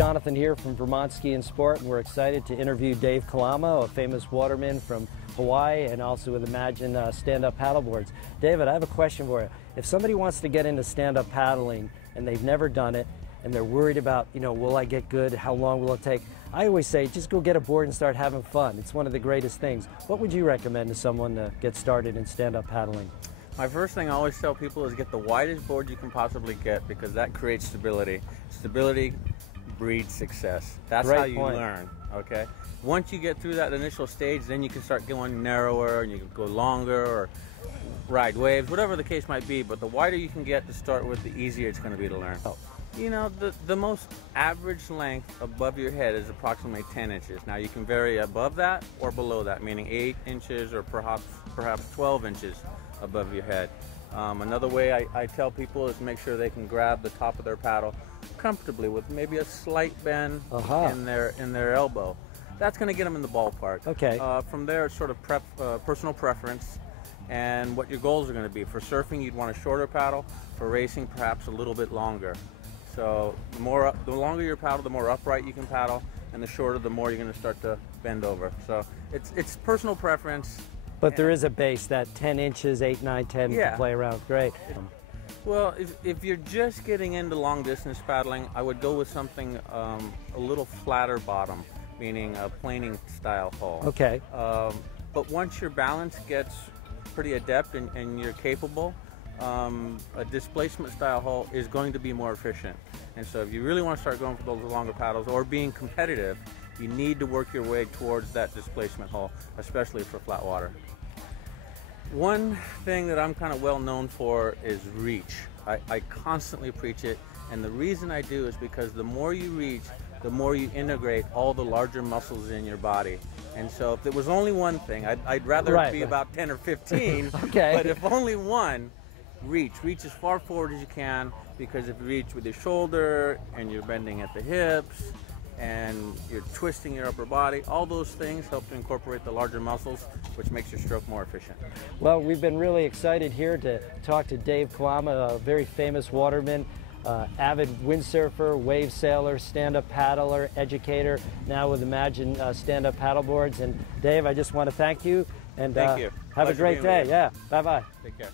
Jonathan here from Vermont Ski and Sport, and we're excited to interview Dave Kalama, a famous waterman from Hawaii and also with Imagine stand-up paddleboards. David, I have a question for you. If somebody wants to get into stand-up paddling and they've never done it and they're worried about, will I get good? How long will it take? I always say, just go get a board and start having fun. It's one of the greatest things. What would you recommend to someone to get started in stand-up paddling? My first thing I always tell people is get the widest board you can possibly get, because that creates stability. Stability breeds success. That's Great how you point. learn, okay? Once you get through that initial stage, then you can start going narrower and you can go longer or ride waves, whatever the case might be. But the wider you can get to start with, the easier it's going to be to learn. Oh. The most average length above your head is approximately 10 inches. Now you can vary above that or below that, meaning 8 inches or perhaps 12 inches above your head. Another way I tell people is make sure they can grab the top of their paddle comfortably with maybe a slight bend in their elbow. That's going to get them in the ballpark. Okay. From there, it's sort of personal preference and what your goals are going to be. For surfing, you'd want a shorter paddle. For racing, perhaps a little bit longer. So the longer your paddle, the more upright you can paddle, and the shorter, the more you're going to start to bend over. So it's personal preference. But there is a base, that 10 inches, 8, 9, 10 to play around. Great. Well, if you're just getting into long distance paddling, I would go with something a little flatter bottom, meaning a planing style hull. Okay. But once your balance gets pretty adept and you're capable, a displacement style hull is going to be more efficient. And so if you really want to start going for those longer paddles or being competitive, you need to work your way towards that displacement hull, especially for flat water. One thing that I'm kind of well known for is reach. I constantly preach it, and the reason I do is because the more you reach, the more you integrate all the larger muscles in your body. And so if there was only one thing, I'd rather it be about 10 or 15, okay. But if only one, reach as far forward as you can, because if you reach with your shoulder and you're bending at the hips and you're twisting your upper body, all those things help to incorporate the larger muscles, which makes your stroke more efficient. Well, we've been really excited here to talk to Dave Kalama, a very famous waterman, avid windsurfer, wave sailor, stand-up paddler, educator, now with Imagine stand-up paddleboards. And Dave, I just want to thank you, and thank you. Have a great day. Yeah, bye-bye. Take care.